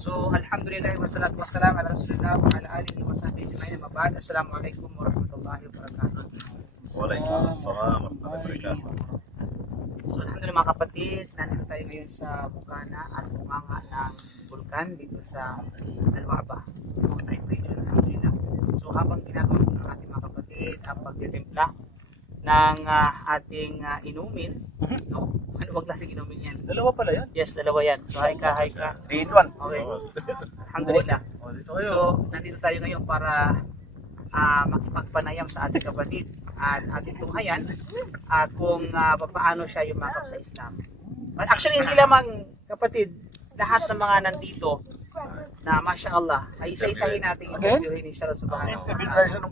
So, alhamdulillah wassalatu wassalam ala rasulillah wa ala alihi wa sahbihi ajma'in. Mabad. Assalamualaikum warahmatullahi wabarakatuh. Waalaikumsalam warahmatullahi wabarakatuh. So, alhamdulillah mga kapatid, nandito tayo ngayon sa bukana at bunganga ng bulkan dito sa Al-Wa'bah. Mountain region, alhamdulillah. So, habang ginagawa ko ng ating mga kapatid ang pagtitimpla ng ating inumin, no? Ano wag lasing inumin yan? Dalawa pala yan. Yes, dalawa yan. So, hi ka. 3 in 1. Okay. Alhamdulillah. Dito kayo. So, nandito tayo ngayon para makipagpanayam sa ating kapatid at ating tunghayan kung paano siya yumakap sa Islam. But actually, hindi lamang kapatid, lahat ng mga nandito na Masya Allah, ay isa-isahin natin interviewin inshallah subhanahu wa ta'ala.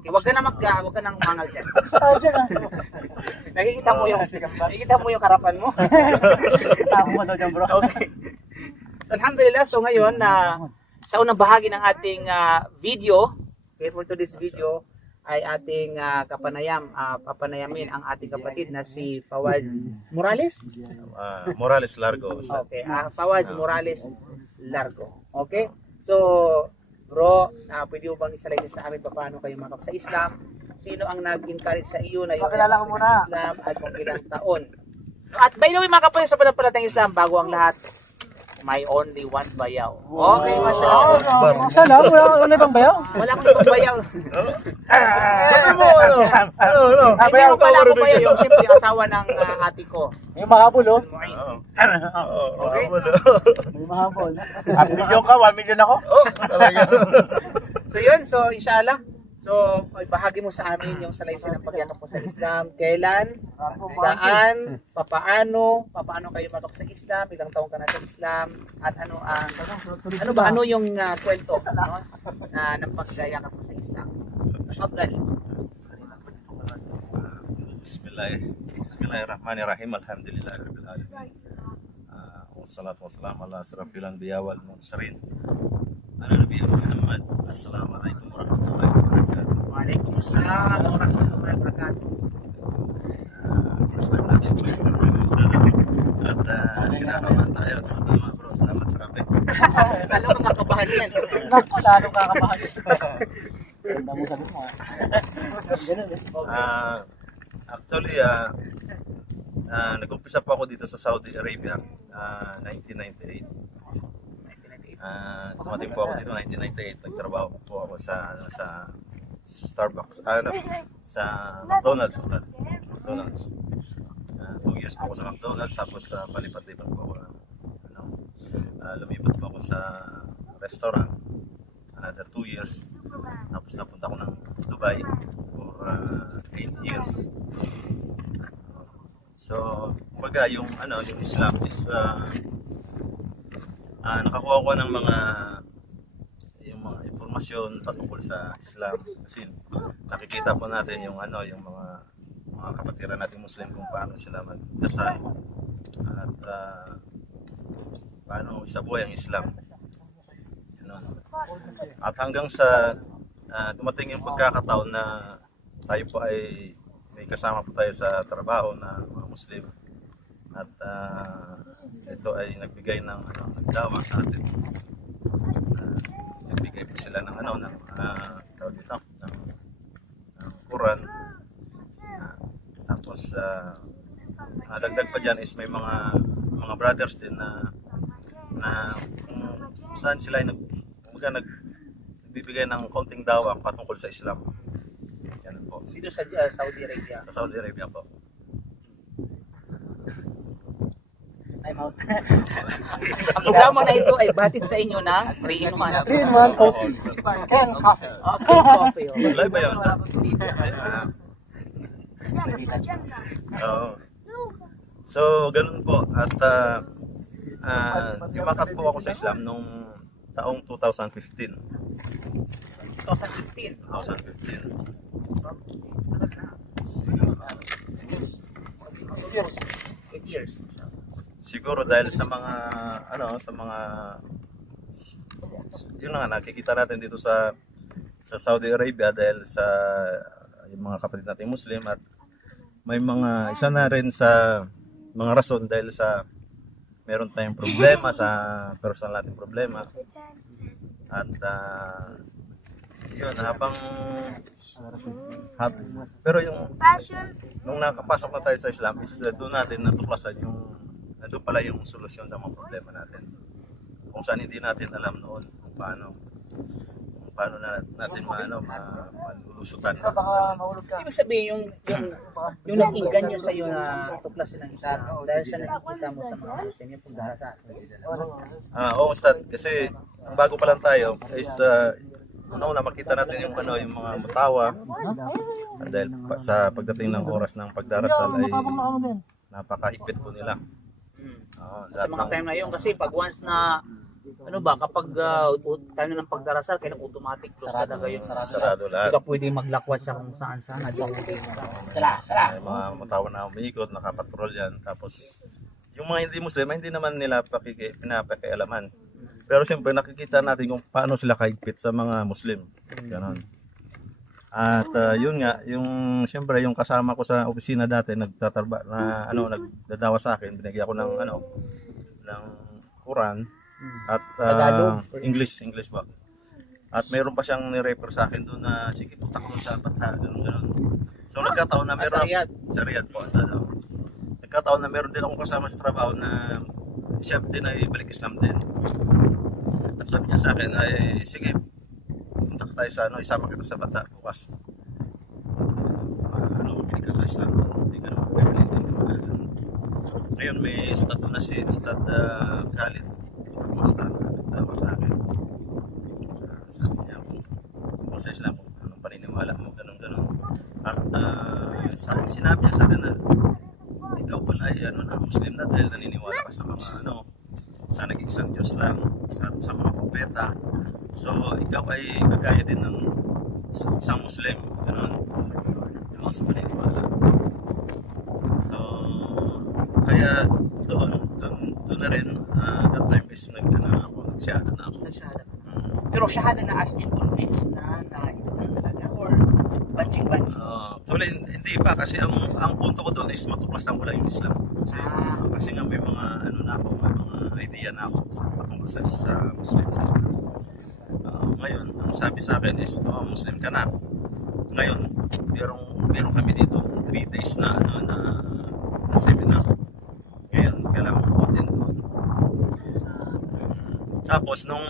Okay, wag ka nang umangal dyan. Nakikita mo yung karapan mo. Ako mo daw dyan, bro. Okay. So, alhamdulillah, so ngayon sa unang bahagi ng ating video, okay, for today's video ay ating papanayamin ang ating kapatid na si Fawaz Morales. Morales Largo. Okay, Fawaz Morales Largo. Okay? So, bro, pwede mo bang isalay sa amin paano kayo makap sa Islam? Sino ang nag-encourage sa iyo na yung Pakilala ko muna. Islam at kung ilang taon? At by the way, mga kapatid, sa panampalatayang Islam, bago ang lahat, may only one bayaw. Okay, Masya Allah. Sana, wala bang bayaw? Wala akong ibang bayaw. Sabi mo, ano? Hindi ko pala ako bayaw. Yung siyempre, asawa ng ate ko. May mahabol, oh. Mu'in. Okay. May mahabol. 1 million ka, 1 million ako. Oh, talaga. So yun, so inshallah. So, bahagi mo sa amin yung salaysay ng pagyakap mo sa Islam. Kailan, saan, papaano kayo matok sa Islam, ilang taong ka na sa Islam, at ano yung kwento no? Ng pagyakap mo sa Islam. Magdali. Bismillahirrahmanirrahim. Alhamdulillahirabbil alamin. Wassalatu wassalamu ala asrafil anbiya wal mursalin. Nabi Muhammad. Assalamualaikum warahmatullahi wabarakatuh. Waalaikumsalam warahmatullahi wabarakatuh. First time natin at kinakabahan tayo. Tama bro, salamat sa kape. Alam mo kakabahan yan. Lalo kakabahan. Ganda mo sabi mo, ha? Ganun, eh. Actually, nag-umpisa po ako dito sa Saudi Arabia 1998. Tumating po ako dito 1998. Nagtrabaho po ako sa Starbucks, sa McDonald's. 2 years po ako sa McDonald's, tapos palipat-lipat po ako. Lumipat po ako sa restaurant, another 2 years. Tapos napunta ako ng Dubai for 8 years. So, kumbaga yung Islam is nakakuha ko ng mga impormasyon patungkol sa Islam kasi nakikita po natin yung mga kapatiran nating Muslim kung paano sila magdasal at paano isabuhay ang Islam. At hanggang sa dumating yung pagkakataon na tayo po ay may kasama po tayo sa trabaho na mga Muslim at ito ay nagbigay ng nagdawa sa atin. Nagbigay po sila ng Quran. Tapos dagdag pa diyan is may mga brothers din na kung saan sila ay nagbibigay ng konting dawa patungkol sa Islam. Yan po. Dito sa Saudi Arabia. Sa Saudi Arabia po. I'm out. Ang programa na ito ay batid sa inyo ng 3-in-1. 3-in-1 coffee. Ken coffee. Okay, coffee. Live ba yun? So, ganun po. At yumakap po ako sa Islam nung taong 2015. 2015. 2015. 8 years. Siguro dahil sa mga yun nga nakikita natin dito sa Saudi Arabia dahil sa yung mga kapatid nating Muslim at may mga isa na rin sa mga rason dahil sa meron tayong problema sa personal nating problema. At yun, pero nung nakapasok na tayo sa Islam, is doon natin natuklasan doon pala yung solusyon sa mga problema natin. Kung saan hindi natin alam noon kung paano natin malulusutan. Baka mahulog ka. Ibig sabihin yung nag-ingan nyo sa iyo na tuklasin ng Islam dahil sa nakikita mo sa mga Muslim yung pagdarasal. Oo, Ustad, kasi ang bago pa lang tayo is una makita natin yung mga mutawa. Dahil sa pagdating ng oras ng pagdarasal ay napakahigpit po nila. Sa mga time na yun kasi pag once na kapag time na ng pagdarasal, kailang automatic close talaga yung Sarado lahat. Hindi ka pwedeng maglakwat siya kung saan-saan. May mga mutawa na umiikot, nakapatrol yan. Tapos, yung mga hindi Muslim, hindi naman nila pinapakialaman. Pero siyempre, nakikita natin kung paano sila kahigpit sa mga Muslim. Ganon. At yun nga, siyempre, yung kasama ko sa opisina dati, nagdadawa sa akin, binigyan ko ng Quran at English ba. At mayroon pa siyang ni-refer sa akin doon na sige putak doon sa bata, gano'n. So nagkataon na meron sa Riyadh po sa nagkataon na meron din akong kasama sa trabaho na siya din ay balik Islam din. At sabi niya sa akin ay sige punta tayo sa isama kita sa bata bukas. Bili ka sa Islam, hindi ka naman pwede din. Ngayon may ustad na si Ustad Khalid. Basta nagtawa sa akin. Sabi niya kung sa Islam, anong paniniwala mo, ganun. At sinabi niya sa akin na ikaw pala ay Muslim na dahil naniniwala ka sa mga sa nag-iisang Diyos lang at sa mga propeta. So ikaw ay kagaya din ng isang Muslim, ganun. Sa paniniwala. So kaya doon na rin that time is nag-shahada na ako. Pero shahada na as in convinced na ito na talaga or banching-banching? Actually, hindi pa kasi ang punto ko doon is matuklasan ko lang yung Islam. Kasi nga may mga may mga idea na ako patungkol sa Muslim sa Islam. Ngayon, ang sabi sa akin is Muslim ka na. Ngayon, meron kami dito 3 days na seminar. Ngayon, kailangan ko din doon. Tapos, nung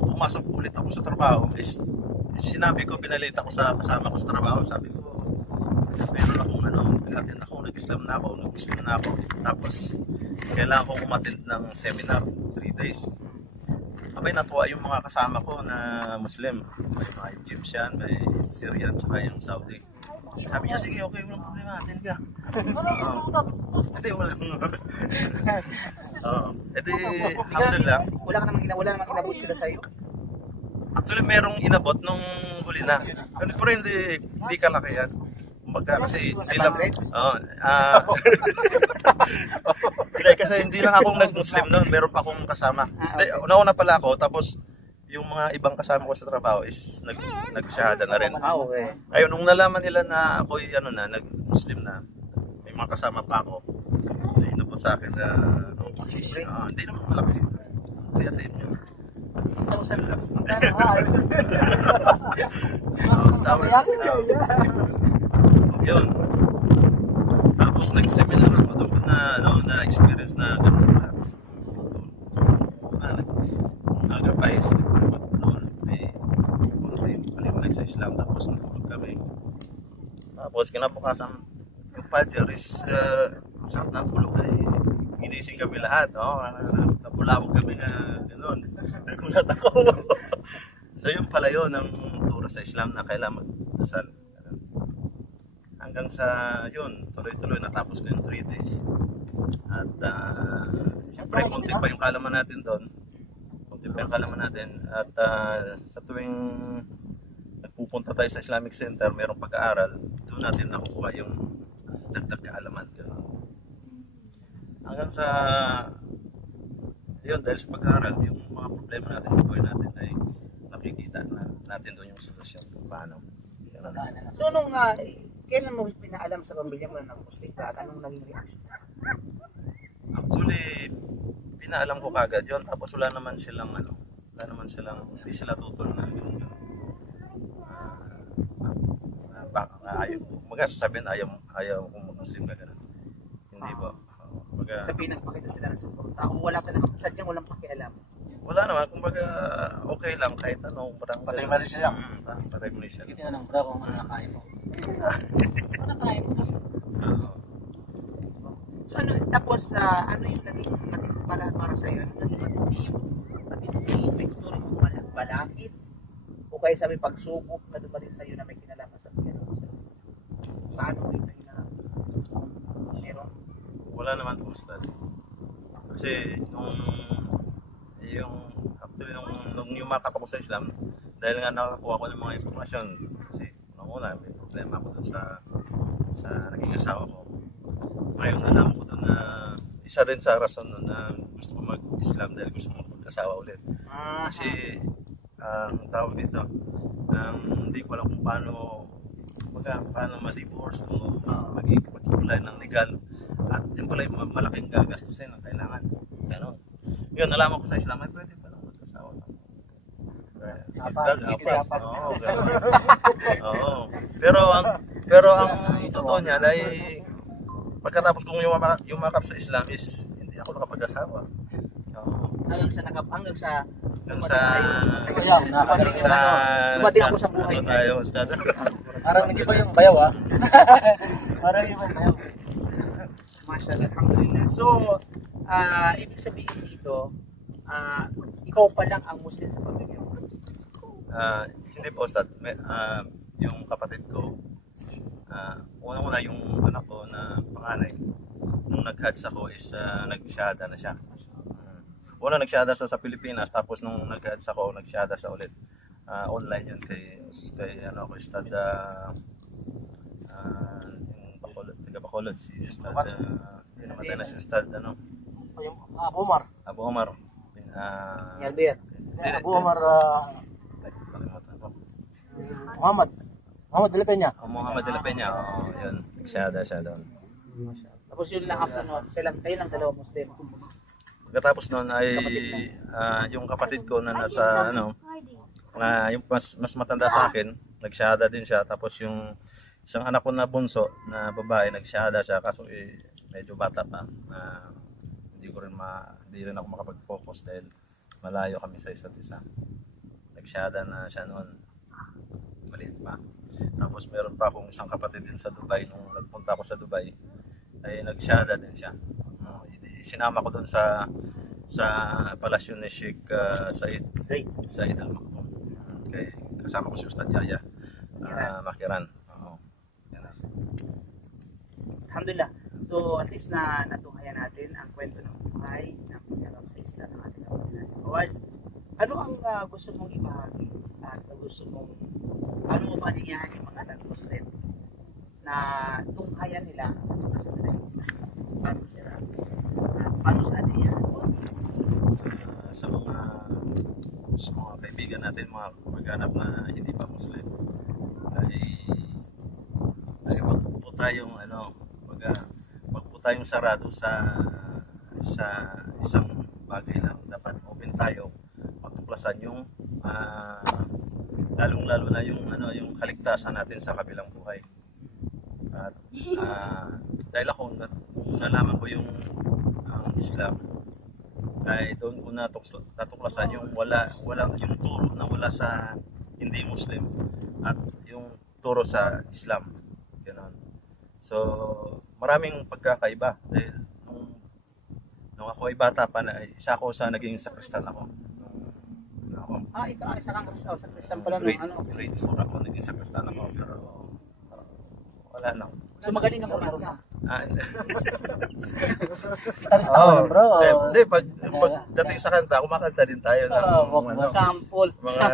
pumasok ulit ako sa trabaho, sinabi ko, pinalita ko sa kasama ko sa trabaho, sabi ko, meron akong nag-Islam na ako. Tapos, kailangan ko umattend ng seminar, 3 days. Abay, natuwa yung mga kasama ko na Muslim. May mga Egyptian, may Syrian, tsaka yung Saudi. Sabi niya, sige, okay, walang problema, attend ka. Hindi, wala. Alhamdulillah. Wala namang inabot sila sa'yo? Actually, merong inabot nung huli na. Pero hindi kalaki yan. Kumbaga, kasi kasi hindi lang akong nag-Muslim noon, meron pa akong kasama. Una pala ako, tapos yung mga ibang kasama ko sa trabaho is nag-shahada na rin. Okay. Ayun, nung nalaman nila na ako nag-Muslim na, may mga kasama pa ako. Ay inabot sa akin na hindi naman malaki. Creative nyo. Yun. Tapos nag-seminar ako doon na experience na gano'n na. Agapay may paliwanag sa Islam, tapos natulog kami. Tapos kinabukasan yung Fajr is sarap na tulog ay ginising kami lahat, napulawag kami na gano'n. Nagulat ako. So yun pala yun ang turo sa Islam na kailangan magdasal. Hanggang sa yun, tuloy-tuloy natapos ko yung 3 days. At siyempre, konti pa yung kalaman natin doon. At sa tuwing nagpupunta tayo sa Islamic Center, mayroong pag-aaral, doon natin nakukuha yung dagdag kaalaman. Hanggang sa yun, dahil sa pag-aaral, yung mga problema natin sa buhay natin ay nakikita natin doon yung solusyon kung paano. So nung kailan mo pinaalam sa pamilya mo na nag-Muslim ka at anong naging reaction? Actually, inaalam ko kagad yun. Tapos wala naman silang hindi sila tutol na gano'n. Sabihin ayaw kung mag-Muslim ka gano'n. Hindi po. Sabihin nagpakita sila ng suporta. Kung wala talaga, sadyang walang pakialam. Wala naman, kumbaga okay lang kahit ano. Parang Patay Malaysia lang. Patay Malaysia lang. Hindi na lang bro kung ano nakain mo. Ano nakain mo? Oo. So ano, tapos ano yung naging matindi para sa iyo? Ano naging matindi may tuturing mo balakid? O kaya sabi pagsubok na dumating sa iyo na may kinalaman sa Panginoon? Paano ito yung meron? Wala naman po, Ustad. Kasi actually nung yumakap ako sa Islam, dahil nga nakakuha ko ng mga impormasyon, kasi una may problema ako dun sa naging asawa ko. Ngayon alam ko dun na isa rin sa rason nun na gusto ko mag-Islam dahil gusto ko mag-asawa ulit. Kasi ang tawag dito, hindi ko alam kung paano ma-divorce o maghiwalay ng legal. At yun pala yung malaking gagastusin ang kailangan. Ganon. Yun, nalaman ko sa Islam, ay pwede pala mag-asawa. Oo, ganon. Oo. Pero ang totoo niyan ay pagkatapos kong yumakap sa Islam is hindi ako nakapag-asawa. Hanggang sa Dumating ako sa buhay. Tayo, Ustad. Parang nag-iba yung bayaw ah. Parang iba yung bayaw. Mashallah, alhamdulillah. So, ibig sabihin dito, ikaw pa lang ang Muslim sa pamilya mo. Hindi po, Ustad. Yung kapatid ko, unang-una yung anak ko na panganay, nung nag-hajj ako is nag-shahada na siya. Una nag-shahada sa Pilipinas, tapos nung nag-hajj ako, nag-shahada sa ulit. Online yun kay Ustad taga Bacolod, si Ustad pinamatay na si Ustad Abu Omar. Abu Omar Albert. Abu Omar kalimutan ko. Muhammad de la Peña. Muhammad de la Peña, yun, nagshahada siya doon. Tapos yun lang after no, kayo lang dalawa Muslim. Pagkatapos noon ay yung kapatid ko na nasa yung mas matanda sa akin, nagshahada din siya. Tapos yung isang anak ko na bunso na babae, nagshahada siya kaso medyo bata pa. Hindi rin ako makapag-focus dahil malayo kami sa isa't isa. Nagshahada na siya noon, maliit pa. Tapos meron pa akong isang kapatid din sa Dubai. Nung nagpunta ako sa Dubai ay nagshahada din siya. Sinama ko doon sa palasyo ni Sheikh Said Al Maktoum. Okay, kasama ko si Ustad Yaya Makiran. Alhamdulillah. So at least na natunghayan natin ang kwento ng buhay ng pagkakap sa Islam ng ating kapatid. Ano ang gusto mong ibahagi at ano mo ba niyahan yung mga non-Muslim na tunghayan nila sa paano sa atin yan? Sa mga kaibigan natin, mga kamag-anak na hindi pa Muslim, ay wag po tayong sarado sa isang bagay lang. Dapat open tayo matuklasan yung lalong-lalo na yung kaligtasan natin sa kabilang buhay. At dahil ako nalaman ko yung Islam, ay doon ko natuklasan yung yung turo na wala sa hindi Muslim at yung turo sa Islam. Ganun. So maraming pagkakaiba dahil nung ako ay bata pa na isa ako sa naging sakristan ako. Ikaw isa kang sa sakristan pala grade 4 ako naging sakristan ako pero wala lang. So magaling ka Quran ka? Gitarista ko bro. Hindi, pagdating sa kanta, kumakanta din tayo ng sample. Mga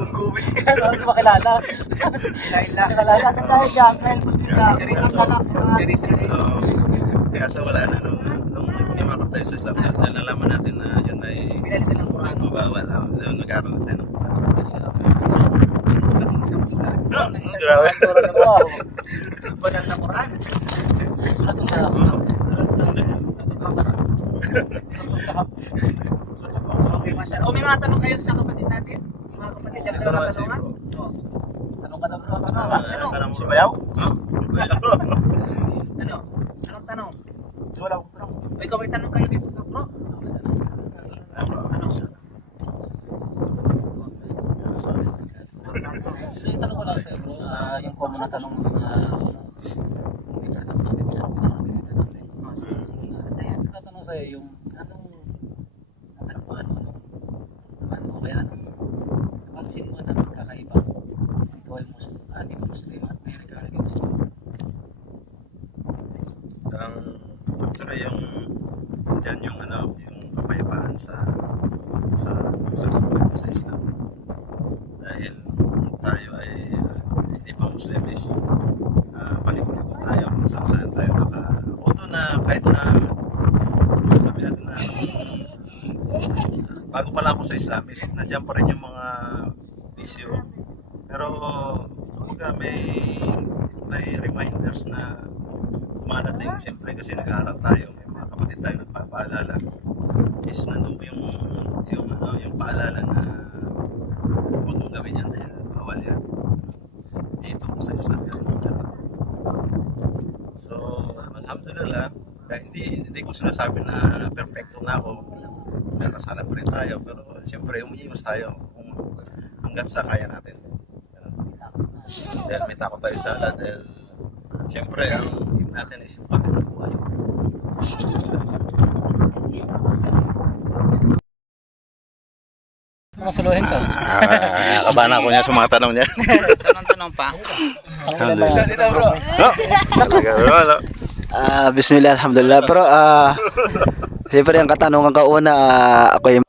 Gunggubi. Ano makilala? Kilala ka tayo dyan. Kaya sa wala na nung nimakap tayo sa Islam, dahil nalaman natin na yun ay pinalisan ng Quran. mabawal. Nag-aaral tayo. Isang Grabe. banal na Quran. Sulat ng kahap. Okay, masya. O may mga tanong kayo sa kapatid natin? Mga kapatid, Ito dagdag naman na tanungan? siguro. Tanong ka daw bro. Tanong si Bayaw? Ano? Anong tanong? Wala ko bro. O ikaw may tanong kayo kay Tuka Bro? Ano? So yung tanong ko lang sa'yo bro, yung common na tanong ng mga different na Muslim dyan. Tatanong sa'yo yung kaya pansin mo na magkakaiba. Ikaw ay Muslim, di ba Muslim at may regalo Muslim. Actually yung dyan yung yung kapayapaan sa sa Islam. Dahil tayo ay hindi pa Muslim is paliko-liko tayo kung saan tayo although na kahit na sabi natin na bago pala ako sa Islam is nandiyan pa rin yung mga bisyo, pero kumbaga may reminders na dumadating siyempre kasi nag-aaral tayo, may mga kapatid tayo nagpapaalala is nandun po yung paalala na huwag mong gawin yan dahil bawal yan dito po sa Islam yan. So alhamdulillah, hindi ko sinasabi na perfecto na ako, may kasala pa rin tayo, pero siyempre umiiwas tayo kung hanggat sa kaya natin. Dahil may takot tayo sa Allah, dahil siyempre ang aim natin is yung pagkakuhan. Mga suluhin ka. Kabahan ako niya sa mga tanong niya. Tanong pa. Bismillah, alhamdulillah. Pero siyempre ang katanungan kauna, ako ay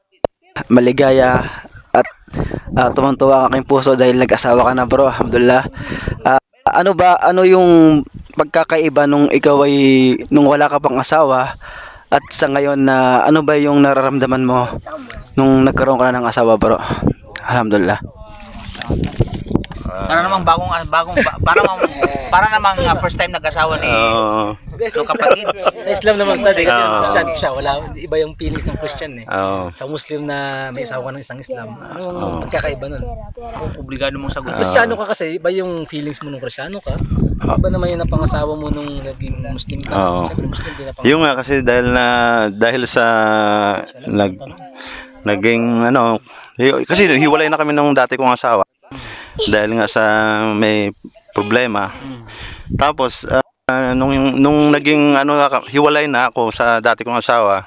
maligaya at tuwang-tuwa ang aking puso dahil nag-asawa ka na bro, alhamdulillah. Ano yung pagkakaiba nung ikaw ay nung wala ka pang asawa at sa ngayon na ano ba yung nararamdaman mo nung nagkaroon ka na ng asawa bro? Alhamdulillah. Para namang para namang first time nag-asawa ni so kapatid. Sa Islam naman study kasi Christian siya, wala iba yung feelings ng Christian eh. Sa Muslim na may asawa ng isang Islam, anong pagkakaiba nun? Obligado mong sagutin. Kristiyano ka kasi, iba yung feelings mo nung Kristiyano ka. Iba naman yung napangasawa mo nung naging Muslim ka. Siyempre Muslim din napangasawa. Yung nga kasi dahil sa naging kasi hiwalay na kami nung dati kong asawa dahil nga sa may problema. Tapos nung naging hiwalay na ako sa dati kong asawa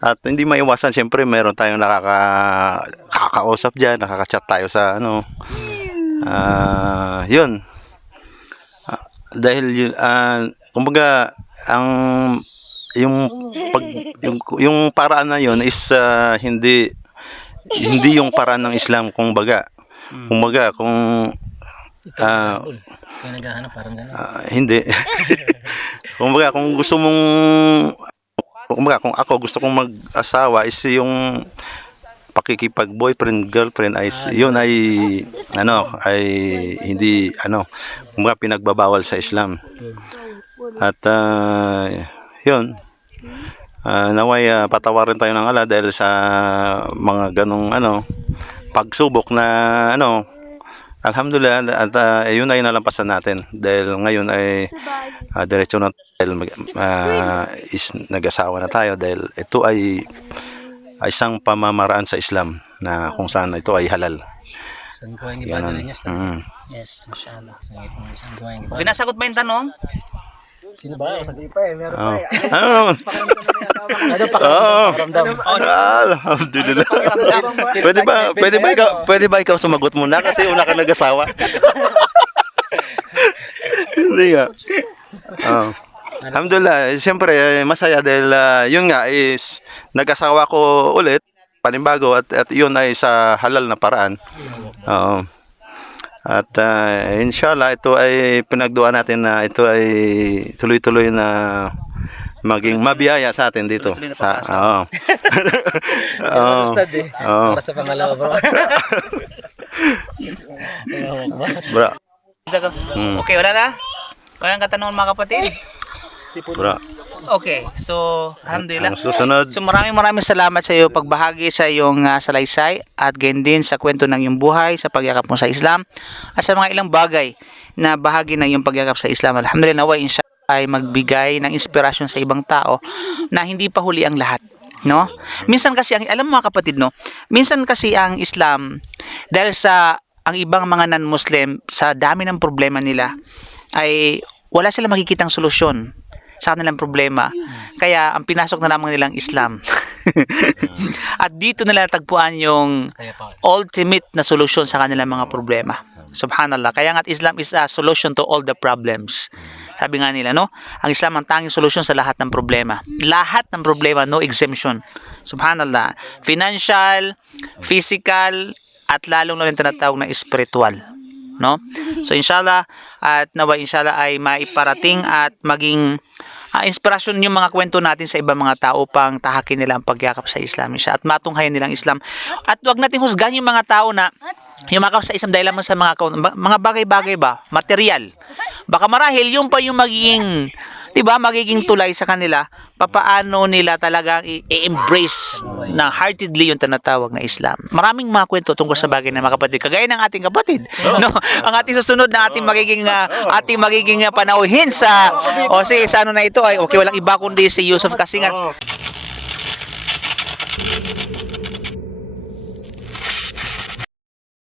at hindi maiwasan, siyempre meron tayong nakakausap diyan, nakaka-chat tayo sa yun. Dahil kumbaga yung paraan na yun is hindi yung paraan ng Islam, kumbaga kung Kaya naghahanap parang gano'n. hindi. Kumbaga kung ako gusto kong mag-asawa is yung pakikipag boyfriend girlfriend ay yun ay hindi kumbaga pinagbabawal sa Islam. At yun, naway patawarin tayo ng Allah dahil sa mga ganong pagsubok na alhamdulillah, at yun ay nalampasan natin dahil ngayon ay diretso na dahil is nag-asawa na tayo dahil ito ay isang pamamaraan sa Islam na kung saan ito ay halal. Isang gawaing ibadah rin niya. Yes, mashallah. Isang gawaing ibadah. Binasagot ba yung tanong? Sino ba? Sabi pa eh, meron pa eh. Ano naman? Ano pakiramdam? Alhamdulillah. Pwede ba ikaw sumagot muna kasi una ka nag-asawa? Hindi nga. Alhamdulillah, siyempre masaya dahil yun nga is nag-asawa ko ulit, panimbago, at yun ay sa halal na paraan. At inshallah ito ay pinagduan natin na ito ay tuloy-tuloy na maging mabiyaya sa atin dito. Para sa pangalawa bro. Bro. Okay, wala na? Walang katanungan mga kapatid? Bro, Okay, so alhamdulillah. ang susunod, So maraming salamat sa iyo pagbahagi sa iyong salaysay at gayon din sa kwento ng iyong buhay sa pagyakap mo sa Islam at sa mga ilang bagay na bahagi ng iyong pagyakap sa Islam. Alhamdulillah, naway inshallah ay magbigay ng inspirasyon sa ibang tao na hindi pa huli ang lahat, no? Minsan kasi alam mo mga kapatid, no? Minsan kasi ang Islam dahil sa ang ibang mga non-Muslim sa dami ng problema nila ay wala silang makikitang solusyon sa kanilang problema. Kaya ang pinasok na lamang nilang Islam. At dito nila tagpuan yung Kaya pa. ultimate na solusyon sa kanilang mga problema. Subhanallah. Kaya nga Islam is a solution to all the problems. Sabi nga nila, no? Ang Islam ang tanging solusyon sa lahat ng problema. Lahat ng problema, no exemption. Subhanallah. Financial, physical, at lalong yung tinatawag na spiritual. No? So inshallah, at nawa inshallah ay maiparating at maging inspirasyon yung mga kwento natin sa ibang mga tao pang tahakin nila ang pagyakap sa Islam at matunghayan nilang Islam. At wag natin husgahan yung mga tao na yumakap sa Islam dahil lamang sa mga bagay-bagay ba, material. Baka marahil yung pa yung magiging, 'di ba, magiging tulay sa kanila papaano nila talagang i-embrace na heartedly yung tinatawag na Islam. Maraming mga kwento tungkol sa bagay na mga kapatid. Kagaya ng ating kapatid, no? Ang ating susunod na ating magiging panauhin sa sa ano na ito ay okay, walang iba kundi si Yusuf kasi nga